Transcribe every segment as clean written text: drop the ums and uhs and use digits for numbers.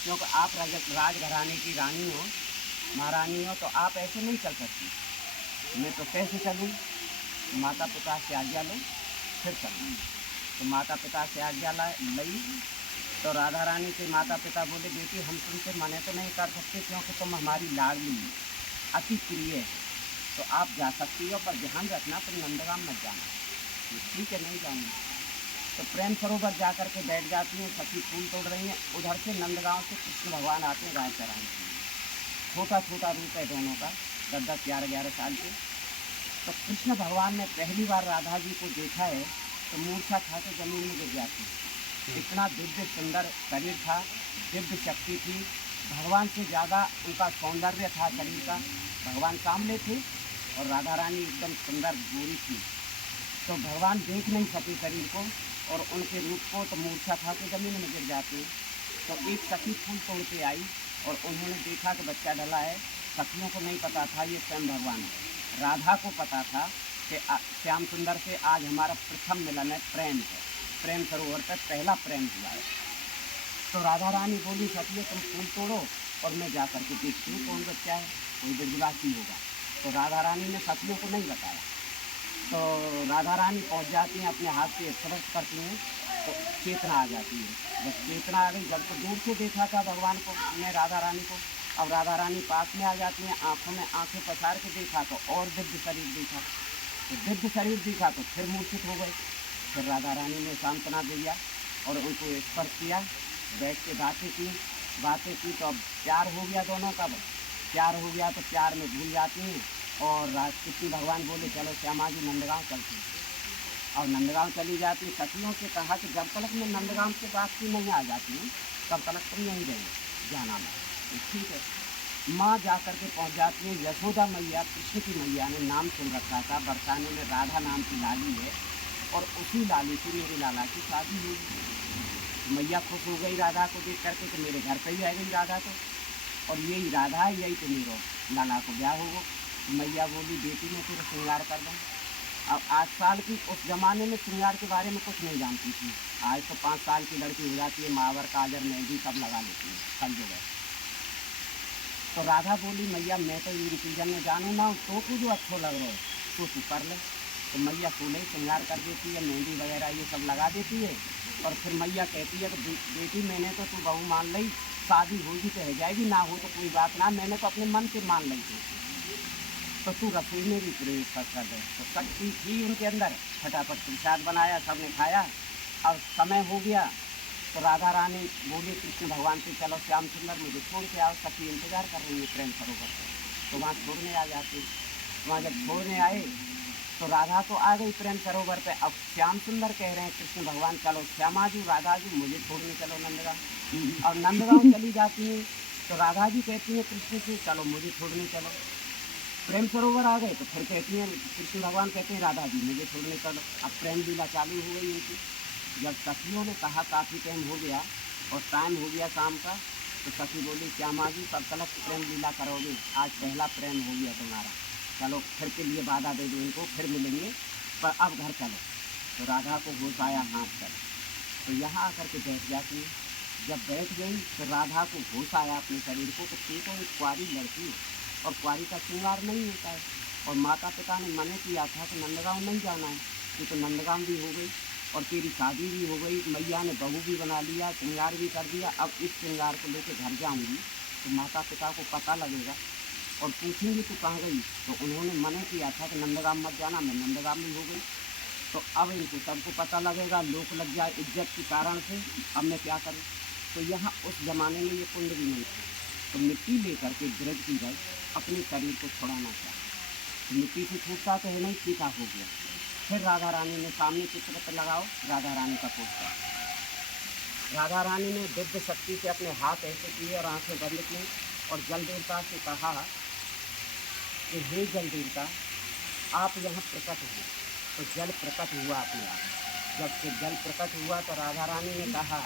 क्योंकि आप राजघराने की रानी हो, महारानी हो, तो आप ऐसे नहीं चल सकती। मैं तो कैसे चलूँ? माता पिता से आज्ञा लो फिर चलूँ। तो माता पिता से आज्ञा लई। तो राधा रानी के माता पिता बोले, बेटी हम तुमसे मना तो नहीं कर सकते क्योंकि तुम हमारी लाडली अति प्रिय है, तो आप जा सकती हो, पर ध्यान रखना तुम नंदगाम मत जाना। ठीक है, नहीं जाऊँगी। तो प्रेम सरोवर जा कर के बैठ जाती हैं, सखी फूल तोड़ रही हैं। उधर से नंदगांव से कृष्ण भगवान आते हैं गाय चराने के लिए। छोटा छोटा रूप है दोनों का, 10-10, 11-11 साल के। तो कृष्ण भगवान ने पहली बार राधा जी को देखा है तो मूर्छा खा के जमीन में गिर जाती है। इतना दिव्य सुंदर शरीर था, दिव्य शक्ति थी, भगवान से ज़्यादा उनका सौंदर्य था शरीर का। भगवान सामने थे और राधा रानी एकदम सुंदर गोरी थी। तो भगवान देख नहीं सके शरीर को और उनके रूप को, तो मूर्छा खा के जमीन में गिर जाते। तो एक सखी फूल तोड़ के आई और उन्होंने देखा कि बच्चा डला है। सखियों को नहीं पता था ये स्वयं भगवान है। राधा को पता था कि श्याम सुंदर से आज हमारा प्रथम मिलन है, प्रेम है, प्रेम सरोवर पर पहला प्रेम हुआ है। तो राधा रानी बोली, सखियों तुम फूल तोड़ो और मैं जा कर के देखती हूँ कौन बच्चा है, कोई ब्रजवासी होगा। तो राधा रानी ने सखियों को नहीं बताया। तो राधा रानी पहुँच जाती हैं, अपने हाथ से स्पर्श करती हैं तो चेतना आ जाती है। जब चेतना आ गई, जब तो दूर से देखा था भगवान को ने राधा रानी को, अब राधा रानी पास में आ जाती हैं, आँखों में आँखें पसार के देखा तो और दिव्य शरीर दिखा। तो दिव्य शरीर दिखा तो फिर मूर्छित हो गए। फिर राधा रानी ने सांत्वना दिया और उनको स्पर्श किया, बैठ के बातें की तो अब प्यार हो गया दोनों का। प्यार हो गया तो प्यार में भूल जाती हैं और कृष्ण भगवान बोले, चलो श्यामा जी नंदगांव चलती हैं। और नंदगांव चली जाती। सखियों से कहा कि जब तक मैं नंदगांव के पास की नहीं आ जाती हूँ तब तक तुम नहीं गई जाना में। ठीक है। माँ जा कर के पहुँच जाती है। यशोदा मैया, कृष्ण की मैया ने नाम सुन रखा था, बरसाने में राधा नाम की लाली है और उसी लाली से मेरे लाला की शादी हुई। मैया खुश हो गई राधा को देख करके कि मेरे घर पर ही आ गई राधा तो, और यही राधा है, यही तो मेरे लाला को ब्याह होगा। मैया बोली, बेटी मैं तेरा श्रृंगार कर दूँ। अब 8 साल की उस ज़माने में श्रृंगार के बारे में कुछ नहीं जानती थी। आज तो 5 साल की लड़की हो जाती है, मावर काजर मेहंदी सब लगा लेती है, कल जो है। तो राधा बोली, मैया मैं तो ये सीजन में जानू ना, तो कुछ जो अच्छो लग रहा है तो तू कर ले। तो मैया फूले श्रृंगार कर देती है, मेहंदी वगैरह ये सब लगा देती है। और फिर मैया कहती है कि बेटी मैंने तो तू बहू मान ली, शादी होगी तो रह जाएगी, ना हो तो कोई बात ना, मैंने तो अपने मन से मान ली थी, तो तू रसोई में भी प्रवेश कर दे। तो शक्ति थी उनके अंदर, फटाफट प्रसाद बनाया, सबने खाया। अब समय हो गया तो राधा रानी बोली कृष्ण भगवान से, चलो श्याम सुंदर मुझे छोड़ के आओ, सखी इंतजार कर रही है प्रेम सरोवर पर। तो वहाँ छोड़ने आ जाती। वहाँ जब छोड़ने आए तो राधा तो आ गई प्रेम सरोवर पे। अब श्याम सुंदर कह रहे हैं कृष्ण भगवान, चलो श्यामा जी, राधा जी मुझे छोड़ने चलो नंदगांव। और नंदगांव चली जाती हैं तो राधा जी कहती हैं कृष्ण से, चलो मुझे छोड़ने चलो। प्रेम सरोवर आ गए तो फिर कहती हैं, कृष्ण भगवान कहते हैं राधा जी मुझे छोड़ने चलो। अब प्रेम लीला चालू हो गई उनकी। जब सखियों ने कहा काफ़ी टाइम हो गया और टाइम हो गया शाम का, तो सखी बोली, श्यामा जी कब तक प्रेम लीला करोगे, आज पहला प्रेम हो गया तुम्हारा, चलो फिर के लिए वादा दे दो इनको, फिर मिलेंगे, पर अब घर चलो। तो राधा को होश आया, हाथ चल। तो यहाँ आकर के बैठ जाती है। जब बैठ गई तो राधा को होश आया अपने शरीर को, तो तू तो एक कुंवारी लड़की है और कुंवारी का श्रृंगार नहीं होता है, और माता पिता ने मना किया था कि नंदगांव नहीं जाना है, ये तो नंदगांव भी हो गई और तेरी शादी भी हो गई, मैया ने बहू भी बना लिया, श्रृंगार भी कर दिया। अब इस श्रृंगार को लेकर घर जाऊंगी तो माता पिता को पता लगेगा और पूछेंगे तू कहाँ गई। तो उन्होंने मना किया था कि नंदगांव मत जाना, मैं नंदगांव में हो गई। तो अब इनको सबको पता लगेगा, लोक लग जाए इज्जत के कारण से, अब मैं क्या करूँ। तो यहाँ उस ज़माने में ये कुंड भी नहीं था, तो मिट्टी लेकर के ब्रज की गई अपने शरीर को छुड़ाना चाहा। तो मिट्टी से छूटता तो है नहीं, टीका हो गया। फिर राधा रानी ने सामने चित्र पर लगाओ, राधा रानी का पोस्टर। राधा रानी ने दिव्य शक्ति से अपने हाथ ऐसे किए और आंखें बंद की और जल देवता से कहा कि हे जल देवता, आप यहाँ प्रकट हुए। तो जल प्रकट हुआ अपने आप। जब से जल प्रकट हुआ तो राधा रानी ने कहा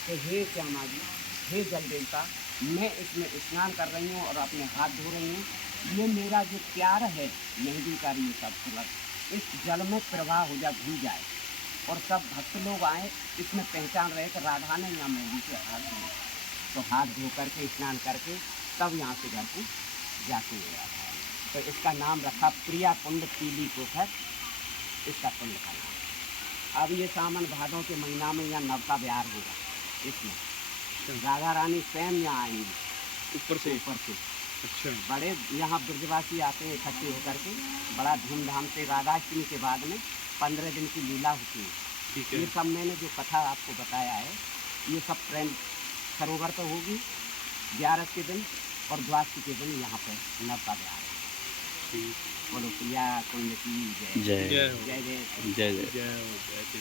कि हे श्यामा जी, हे जल देवता, मैं इसमें स्नान कर रही हूँ और अपने हाथ धो रही हूँ। ये मेरा जो प्यार है मेहंदी का, ये सब तुलक इस जल में प्रवाह हो जा, घुल जाए और सब भक्त लोग आए, इसमें पहचान रहे कि राधा ने यहाँ मेहंदी के हाथ दिए। तो हाथ धो करके स्नान करके तब यहाँ से घर को जाती है। तो इसका नाम रखा प्रिया कुंड पीली पोखर, इसका कुंड का नाम। अब ये सावन भादों के महीना में यहाँ नवका विहार होगा, इसमें राधा रानी स्वयं यहाँ आएंगी ऊपर से। अच्छा, बड़े यहाँ ब्रजवासी आते हैं इकट्ठे होकर के, बड़ा धूमधाम से राधाष्टमी के बाद में 15 दिन की लीला होती है। ठीक है। ये सब मैंने जो कथा आपको बताया है, ये सब प्रेम सरोवर पर होगी 11 के दिन और द्वादशी के दिन यहाँ पर नवका विहार है। बोलो प्रिया कुंड की जय जय जय जय जय जय जय।